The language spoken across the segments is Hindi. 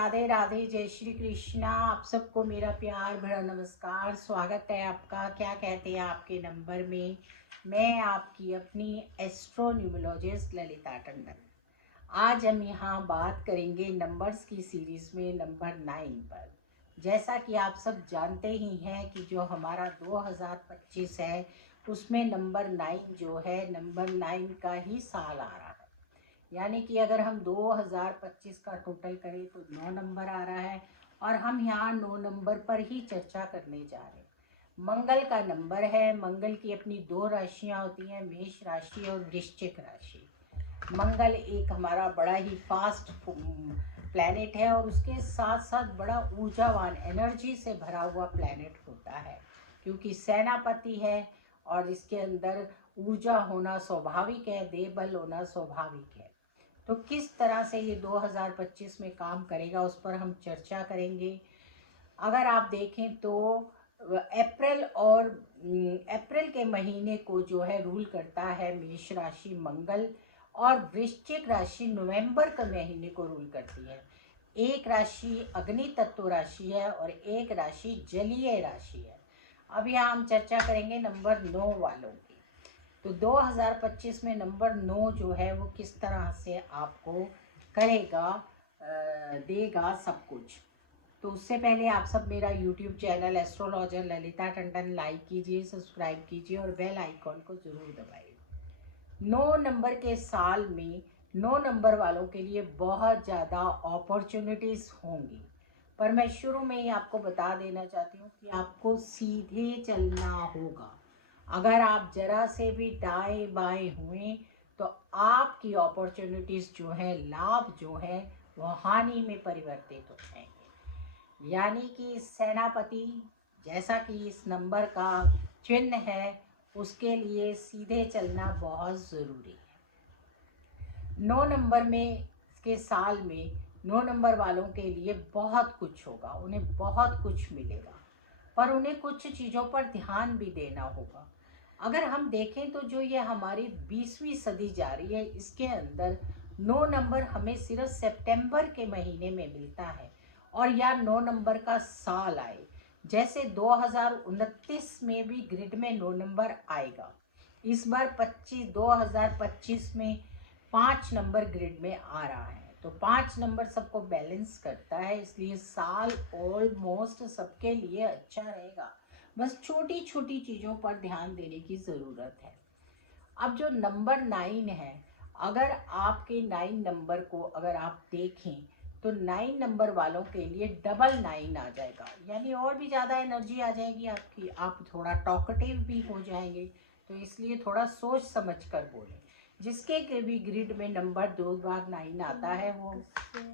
राधे राधे, जय श्री कृष्णा। आप सबको मेरा प्यार भरा नमस्कार। स्वागत है आपका। क्या कहते हैं आपके नंबर में। मैं आपकी अपनी एस्ट्रो न्यूमरोलॉजिस्ट ललिता टंडन। आज हम यहाँ बात करेंगे नंबर्स की सीरीज में नंबर 9 पर। जैसा कि आप सब जानते ही हैं कि जो हमारा 2025 है उसमें नंबर 9 जो है, नंबर 9 का ही साल आ रहा है। यानी कि अगर हम 2025 का टोटल करें तो 9 नंबर आ रहा है और हम यहाँ 9 नंबर पर ही चर्चा करने जा रहे हैं। मंगल का नंबर है। मंगल की अपनी 2 राशियाँ होती हैं, मेष राशि और वृश्चिक राशि। मंगल एक हमारा बड़ा ही फास्ट प्लैनेट है और उसके साथ साथ बड़ा ऊर्जावान, एनर्जी से भरा हुआ प्लैनेट होता है, क्योंकि सेनापति है और इसके अंदर ऊर्जा होना स्वाभाविक है, देवबल होना स्वाभाविक है। तो किस तरह से ये 2025 में काम करेगा उस पर हम चर्चा करेंगे। अगर आप देखें तो अप्रैल के महीने को जो है रूल करता है मेष राशि मंगल, और वृश्चिक राशि नवंबर के महीने को रूल करती है। एक राशि अग्नि तत्व राशि है और एक राशि जलीय राशि है। अब यहाँ हम चर्चा करेंगे नंबर 9 वालों की। तो 2025 में नंबर 9 जो है वो किस तरह से आपको करेगा, देगा सब कुछ। तो उससे पहले आप सब मेरा YouTube channel astrologer Lalita Tandon like कीजिए, सब्सक्राइब कीजिए और बेल आइकॉन को ज़रूर दबाइए। 9 नंबर के साल में 9 नंबर वालों के लिए बहुत ज़्यादा अपॉर्चुनिटीज़ होंगी, पर मैं शुरू में ही आपको बता देना चाहती हूँ कि आपको सीधे चलना होगा। अगर आप जरा से भी दाएं बाएं हुए तो आपकी अपॉर्चुनिटीज़ जो है, लाभ जो है, वो हानि में परिवर्तित हो जाएंगे। यानी कि सेनापति जैसा कि इस नंबर का चिन्ह है, उसके लिए सीधे चलना बहुत ज़रूरी है। 9 नंबर में के साल में 9 नंबर वालों के लिए बहुत कुछ होगा, उन्हें बहुत कुछ मिलेगा, पर उन्हें कुछ चीज़ों पर ध्यान भी देना होगा। अगर हम देखें तो जो ये हमारी 20वीं सदी जा रही है, इसके अंदर 9 नंबर हमें सिर्फ सितंबर के महीने में मिलता है और या 9 नंबर का साल आए। जैसे 2029 में भी ग्रिड में 9 नंबर आएगा। इस बार 2025 में 5 नंबर ग्रिड में आ रहा है, तो 5 नंबर सबको बैलेंस करता है, इसलिए साल ऑलमोस्ट सबके लिए अच्छा रहेगा। बस छोटी छोटी चीज़ों पर ध्यान देने की ज़रूरत है। अब जो नंबर 9 है, अगर आपके 9 नंबर को अगर आप देखें तो 9 नंबर वालों के लिए डबल 9 आ जाएगा, यानी और भी ज़्यादा एनर्जी आ जाएगी आपकी। आप थोड़ा टॉकटिव भी हो जाएंगे, तो इसलिए थोड़ा सोच समझ कर बोलें। जिसके के भी ग्रिड में नंबर 2 बार 9 आता है वो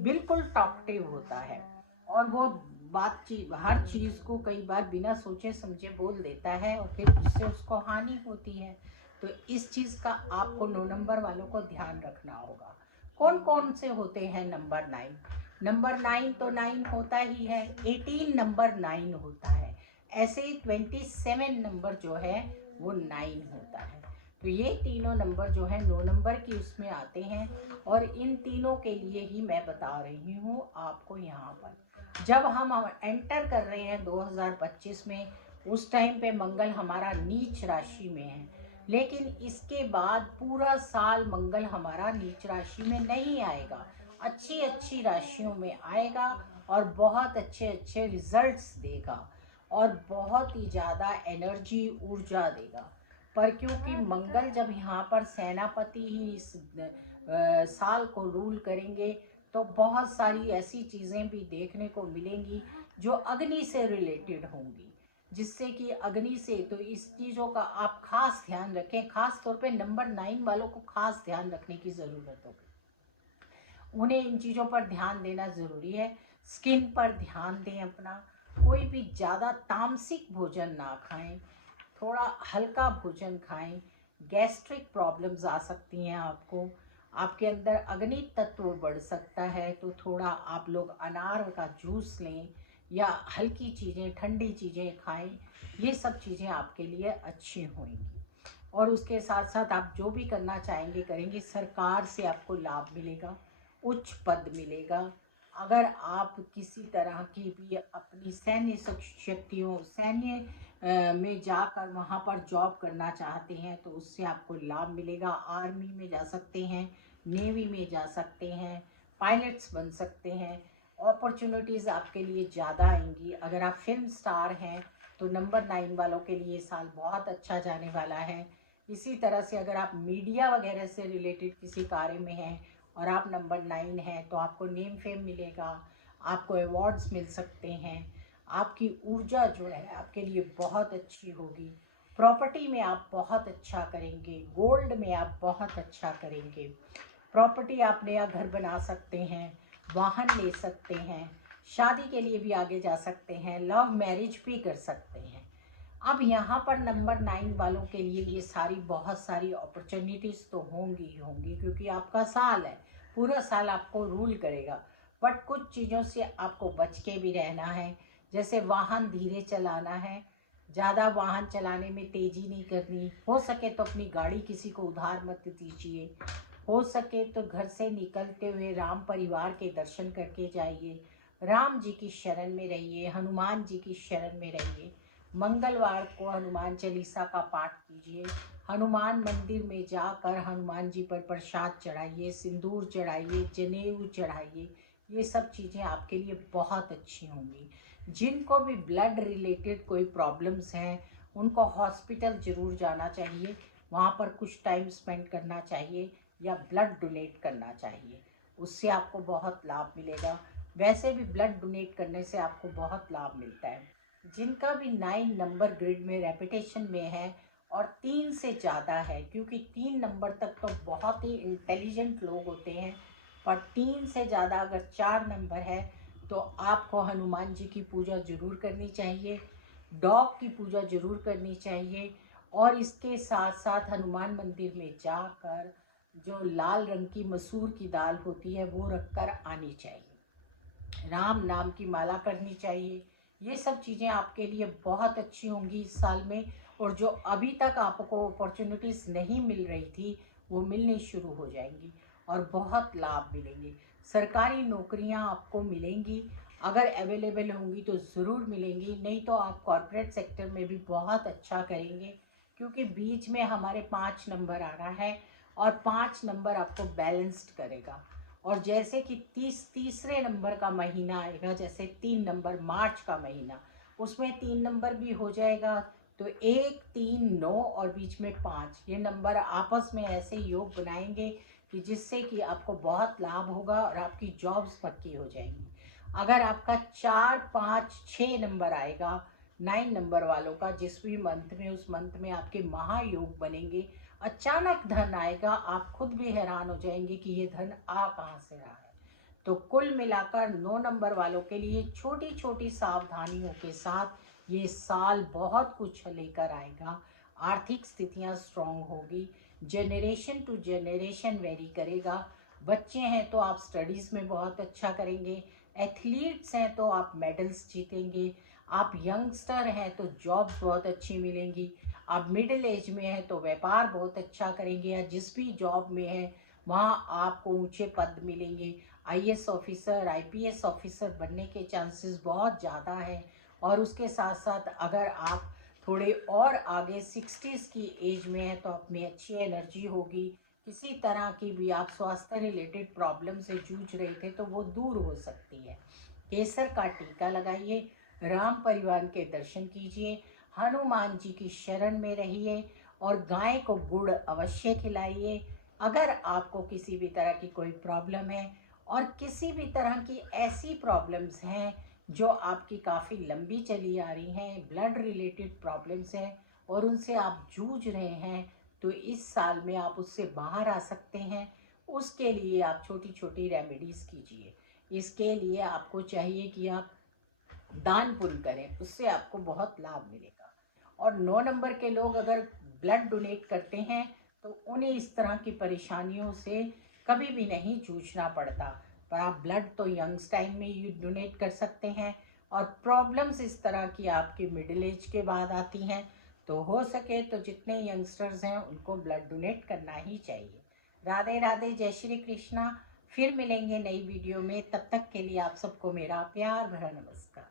बिल्कुल टॉकटिव होता है और वो बातचीत हर चीज़ को कई बार बिना सोचे समझे बोल देता है और फिर उससे उसको हानि होती है। तो इस चीज़ का आपको 9 नंबर वालों को ध्यान रखना होगा। कौन कौन से होते हैं नंबर 9? नंबर 9 तो 9 होता ही है, 18 नंबर 9 होता है, ऐसे ही 27 नंबर जो है वो 9 होता है। तो ये तीनों नंबर जो है 9 नंबर की उसमें आते हैं और इन तीनों के लिए ही मैं बता रही हूँ आपको। यहाँ पर जब हम एंटर कर रहे हैं 2025 में, उस टाइम पे मंगल हमारा नीच राशि में है, लेकिन इसके बाद पूरा साल मंगल हमारा नीच राशि में नहीं आएगा, अच्छी अच्छी राशियों में आएगा और बहुत अच्छे अच्छे रिजल्ट्स देगा और बहुत ही ज़्यादा एनर्जी, ऊर्जा देगा। पर क्योंकि मंगल जब यहाँ पर सेनापति ही इस साल को रूल करेंगे, तो बहुत सारी ऐसी चीज़ें भी देखने को मिलेंगी जो अग्नि से रिलेटेड होंगी, जिससे कि अग्नि से, तो इस चीज़ों का आप खास ध्यान रखें। खास तौर पे नंबर 9 वालों को खास ध्यान रखने की ज़रूरत होगी, उन्हें इन चीज़ों पर ध्यान देना ज़रूरी है। स्किन पर ध्यान दें अपना, कोई भी ज़्यादा तामसिक भोजन ना खाएं, थोड़ा हल्का भोजन खाएं। गैस्ट्रिक प्रॉब्लम्स आ सकती हैं आपको, आपके अंदर अग्नि तत्व बढ़ सकता है, तो थोड़ा आप लोग अनार का जूस लें या हल्की चीज़ें, ठंडी चीज़ें खाएं। ये सब चीज़ें आपके लिए अच्छी होंगी और उसके साथ साथ आप जो भी करना चाहेंगे करेंगे। सरकार से आपको लाभ मिलेगा, उच्च पद मिलेगा, अगर आप किसी तरह की भी अपनी सैन्य शक्तियों सैन्य में जाकर वहाँ पर जॉब करना चाहते हैं तो उससे आपको लाभ मिलेगा। आर्मी में जा सकते हैं, नेवी में जा सकते हैं, पायलट्स बन सकते हैं। अपॉर्चुनिटीज़ आपके लिए ज़्यादा आएंगी। अगर आप फिल्म स्टार हैं तो नंबर 9 वालों के लिए साल बहुत अच्छा जाने वाला है। इसी तरह से अगर आप मीडिया वगैरह से रिलेटेड किसी कार्य में हैं और आप नंबर 9 हैं तो आपको नेम फेम मिलेगा, आपको अवार्ड्स मिल सकते हैं। आपकी ऊर्जा जो है आपके लिए बहुत अच्छी होगी। प्रॉपर्टी में आप बहुत अच्छा करेंगे, गोल्ड में आप बहुत अच्छा करेंगे। प्रॉपर्टी आप नया घर बना सकते हैं, वाहन ले सकते हैं, शादी के लिए भी आगे जा सकते हैं, लव मैरिज भी कर सकते हैं। अब यहाँ पर नंबर 9 वालों के लिए ये सारी बहुत सारी अपॉर्चुनिटीज़ तो होंगी ही होंगी, क्योंकि आपका साल है, पूरा साल आपको रूल करेगा। बट कुछ चीज़ों से आपको बच के भी रहना है। जैसे वाहन धीरे चलाना है, ज़्यादा वाहन चलाने में तेज़ी नहीं करनी। हो सके तो अपनी गाड़ी किसी को उधार मत दीजिए। हो सके तो घर से निकलते हुए राम परिवार के दर्शन करके जाइए। राम जी की शरण में रहिए, हनुमान जी की शरण में रहिए। मंगलवार को हनुमान चालीसा का पाठ कीजिए। हनुमान मंदिर में जाकर हनुमान जी पर प्रसाद चढ़ाइए, सिंदूर चढ़ाइए, जनेऊ चढ़ाइए। ये सब चीज़ें आपके लिए बहुत अच्छी होंगी। जिनको भी ब्लड रिलेटेड कोई प्रॉब्लम्स हैं उनको हॉस्पिटल ज़रूर जाना चाहिए, वहाँ पर कुछ टाइम स्पेंड करना चाहिए या ब्लड डोनेट करना चाहिए। उससे आपको बहुत लाभ मिलेगा। वैसे भी ब्लड डोनेट करने से आपको बहुत लाभ मिलता है। जिनका भी 9 नंबर ग्रिड में रेपुटेशन में है और 3 से ज़्यादा है, क्योंकि 3 नंबर तक तो बहुत ही इंटेलिजेंट लोग होते हैं, पर 3 से ज़्यादा अगर 4 नंबर है तो आपको हनुमान जी की पूजा ज़रूर करनी चाहिए, डॉग की पूजा ज़रूर करनी चाहिए। और इसके साथ साथ हनुमान मंदिर में जाकर जो लाल रंग की मसूर की दाल होती है वो रख कर आनी चाहिए। राम नाम की माला करनी चाहिए। ये सब चीज़ें आपके लिए बहुत अच्छी होंगी इस साल में। और जो अभी तक आपको अपॉर्चुनिटीज़ नहीं मिल रही थी वो मिलनी शुरू हो जाएंगी और बहुत लाभ मिलेंगे। सरकारी नौकरियां आपको मिलेंगी, अगर अवेलेबल होंगी तो ज़रूर मिलेंगी, नहीं तो आप कॉरपोरेट सेक्टर में भी बहुत अच्छा करेंगे। क्योंकि बीच में हमारे 5 नंबर आ रहा है और 5 नंबर आपको बैलेंस्ड करेगा। और जैसे कि तीसरे नंबर का महीना आएगा, जैसे 3 नंबर मार्च का महीना, उसमें 3 नंबर भी हो जाएगा तो 1 3 9 और बीच में 5, ये नंबर आपस में ऐसे योग बनाएंगे कि जिससे कि आपको बहुत लाभ होगा और आपकी जॉब्स पक्की हो जाएंगी। अगर आपका 4 5 6 नंबर आएगा 9 नंबर वालों का, जिस भी मंथ में उस मंथ में आपके महायोग बनेंगे, अचानक धन आएगा, आप खुद भी हैरान हो जाएंगे कि ये धन आ कहाँ से रहा है। तो कुल मिलाकर 9 नंबर वालों के लिए छोटी छोटी सावधानियों के साथ ये साल बहुत कुछ लेकर आएगा। आर्थिक स्थितियाँ स्ट्रांग होगी, जनरेशन टू जनरेशन वेरी करेगा। बच्चे हैं तो आप स्टडीज़ में बहुत अच्छा करेंगे, एथलीट्स हैं तो आप मेडल्स जीतेंगे, आप यंगस्टर हैं तो जॉब्स बहुत अच्छी मिलेंगी, आप मिडिल एज में हैं तो व्यापार बहुत अच्छा करेंगे, या जिस भी जॉब में हैं वहाँ आपको ऊंचे पद मिलेंगे। आईएएस ऑफिसर, आईपीएस ऑफिसर बनने के चांसेस बहुत ज़्यादा हैं। और उसके साथ साथ अगर आप थोड़े और आगे 60s की एज में हैं तो अपनी अच्छी एनर्जी होगी। किसी तरह की भी आप स्वास्थ्य रिलेटेड प्रॉब्लम से जूझ रहे थे तो वो दूर हो सकती है। केसर का टीका लगाइए, राम परिवार के दर्शन कीजिए, हनुमान जी की शरण में रहिए और गाय को गुड़ अवश्य खिलाइए। अगर आपको किसी भी तरह की कोई प्रॉब्लम है और किसी भी तरह की ऐसी प्रॉब्लम्स हैं जो आपकी काफ़ी लंबी चली आ रही हैं, ब्लड रिलेटेड प्रॉब्लम्स हैं और उनसे आप जूझ रहे हैं, तो इस साल में आप उससे बाहर आ सकते हैं। उसके लिए आप छोटी छोटी रेमेडीज़ कीजिए। इसके लिए आपको चाहिए कि आप दान पुण्य करें, उससे आपको बहुत लाभ मिलेगा। और 9 नंबर के लोग अगर ब्लड डोनेट करते हैं तो उन्हें इस तरह की परेशानियों से कभी भी नहीं जूझना पड़ता। पर आप ब्लड तो यंग्स टाइम में ही डोनेट कर सकते हैं और प्रॉब्लम्स इस तरह की आपकी मिडिल एज के बाद आती हैं, तो हो सके तो जितने यंगस्टर्स हैं उनको ब्लड डोनेट करना ही चाहिए। राधे राधे, जय श्री कृष्णा। फिर मिलेंगे नई वीडियो में, तब तक के लिए आप सबको मेरा प्यार भरा नमस्कार।